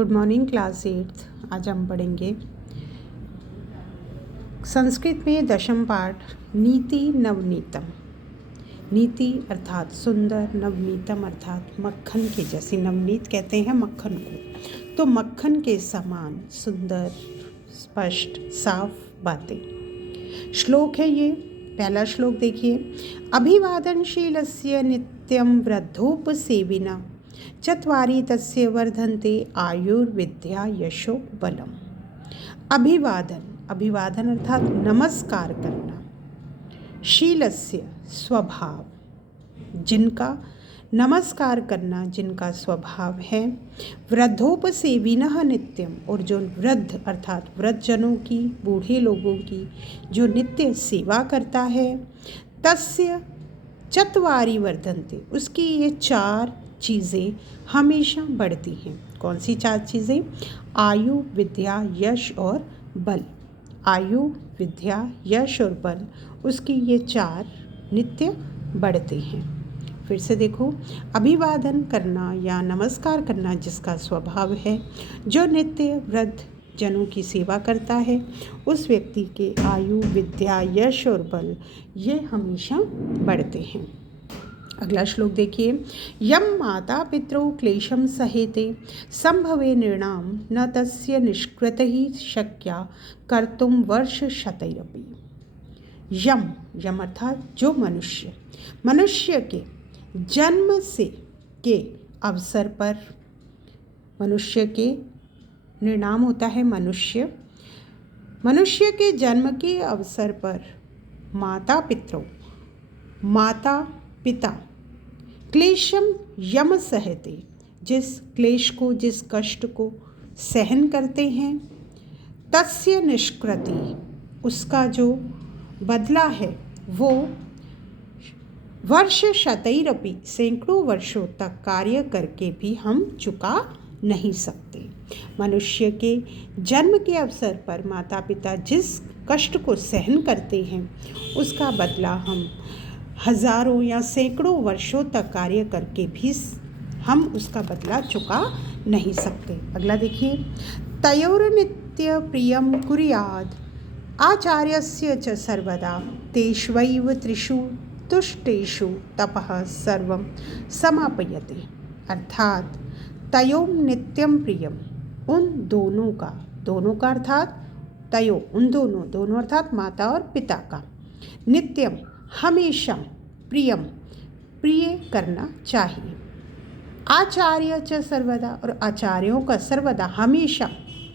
Good morning class 8। आज हम पढ़ेंगे संस्कृत में दशम पाठ नीति नवनीतम। नीति अर्थात सुंदर, नवनीतम अर्थात मक्खन के जैसी। नवनीत कहते हैं मक्खन को, तो मक्खन के समान सुंदर, स्पष्ट, साफ बातें। श्लोक है ये। पहला श्लोक देखिए। अभिवादनशीलस्य नित्यं वृद्धोपसेविना चत्वारि तस्य वर्धन्ते आयुर्विद्या यशो बलम। अभिवादन अर्थात नमस्कार करना। शीलस्य स्वभाव, जिनका नमस्कार करना जिनका स्वभाव है। वृद्धोपसेविनः नित्यम, और जो वृद्ध अर्थात वृद्धजनों की, बूढ़े लोगों की जो नित्य सेवा करता है। तस्य चत्वारि वर्धन्ते, उसकी ये 4 चीज़ें हमेशा बढ़ती हैं। कौन सी 4 चीज़ें? आयु, विद्या, यश और बल। आयु, विद्या, यश और बल, उसकी ये 4 नित्य बढ़ते हैं। फिर से देखो। अभिवादन करना या नमस्कार करना जिसका स्वभाव है, जो नित्य वृद्ध जनों की सेवा करता है, उस व्यक्ति के आयु, विद्या, यश और बल ये हमेशा बढ़ते हैं। अगला श्लोक देखिए। यम माता पितरौ क्लेशम सहेते संभवे नृणाम न तस्य निष्कृतिः शक्या कर्तुं वर्ष शतैरपि। यम अर्थात जो मनुष्य के जन्म से के अवसर पर, मनुष्य के निर्नाम होता है मनुष्य के जन्म के अवसर पर माता पिता क्लेशम यम सहते, जिस क्लेश को, जिस कष्ट को सहन करते हैं। तस्य निष्कृति, उसका जो बदला है वो वर्ष शतैरपि, सैकड़ों वर्षों तक कार्य करके भी हम चुका नहीं सकते। मनुष्य के जन्म के अवसर पर माता पिता जिस कष्ट को सहन करते हैं, उसका बदला हम हजारों या सैकड़ों वर्षों तक कार्य करके भी हम उसका बदला चुका नहीं सकते। अगला देखिए। तयोर्नित्य प्रियम कुर्याद आचार्यस्य च सर्वदा तेष्वैव त्रिषु तुष्टेषु तपः सर्वं समापयते। अर्थात तयोम नित्यम प्रियम, उन दोनों का अर्थात तयो, उन दोनों अर्थात माता और पिता का, नित्यम हमेशा, प्रिय करना चाहिए। आचार्य च सर्वदा, और आचार्यों का सर्वदा हमेशा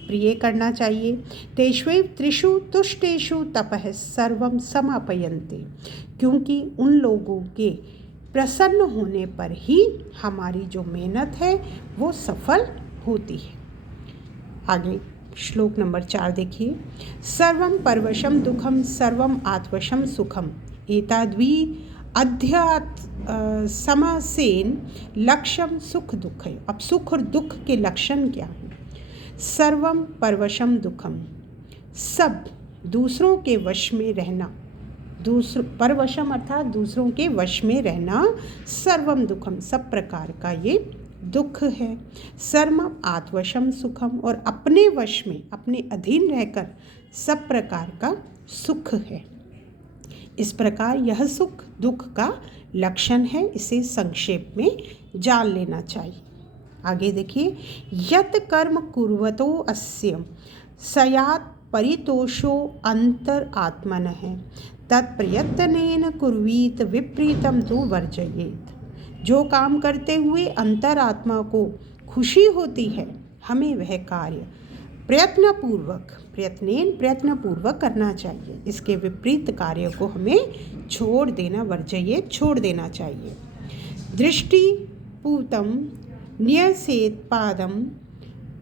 प्रिय करना चाहिए। तेष्वैव त्रिषु तुष्टेषु तपः सर्वं समापयन्ते, क्योंकि उन लोगों के प्रसन्न होने पर ही हमारी जो मेहनत है वो सफल होती है। आगे श्लोक नंबर 4 देखिए। सर्वं परवशं दुखम सर्वं आत्वशं सुखम एताद्वी अध्यात् समासेन लक्ष्यम सुख दुख है। अब सुख और दुख के लक्षण क्या है? सर्वम परवशम दुखम, सब दूसरों के वश में रहना। परवशम अर्थात दूसरों के वश में रहना। सर्वम दुखम, सब प्रकार का ये दुख है। सर्वम आत्वशम सुखम, और अपने वश में, अपने अधीन रहकर सब प्रकार का सुख है। इस प्रकार यह सुख दुख का लक्षण है, इसे संक्षेप में जान लेना चाहिए। आगे देखिए। यत कर्म कुर्वतो अस्य सयात् परितोषो अंतर आत्मनः तत्प्रयत्नेन कुर्वीत विपरीतम तु वर्जयेत। जो काम करते हुए अंतरात्मा को खुशी होती है, हमें वह कार्य प्रयत्नपूर्वक करना चाहिए। इसके विपरीत कार्य को हमें छोड़ देना चाहिए। दृष्टिपूतं न्यसेत् पादं,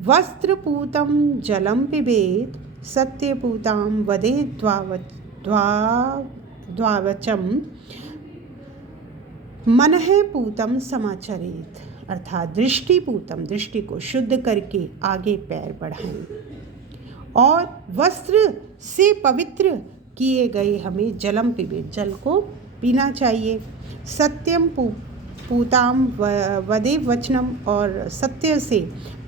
वस्त्रपूतं जलं पिबेत्, सत्यपूतां वदेत् द्वावचम, मनःपूतं समाचरेत्। अर्थात दृष्टिपूतम, दृष्टि को शुद्ध करके आगे पैर बढ़ाएं, और वस्त्र से पवित्र किए गए हमें जलम पिबे, जल को पीना चाहिए। पूताम वदेव वचनम, और सत्य से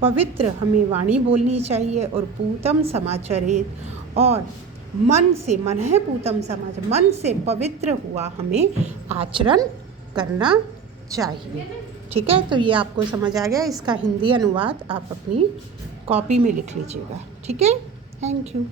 पवित्र हमें वाणी बोलनी चाहिए। और पूतम समाचरित, और मन से, मन है पूतम समाचार, मन से पवित्र हुआ हमें आचरण करना चाहिए। ठीक है, तो ये आपको समझ आ गया। इसका हिंदी अनुवाद आप अपनी कॉपी में लिख लीजिएगा। ठीक है, थैंक यू।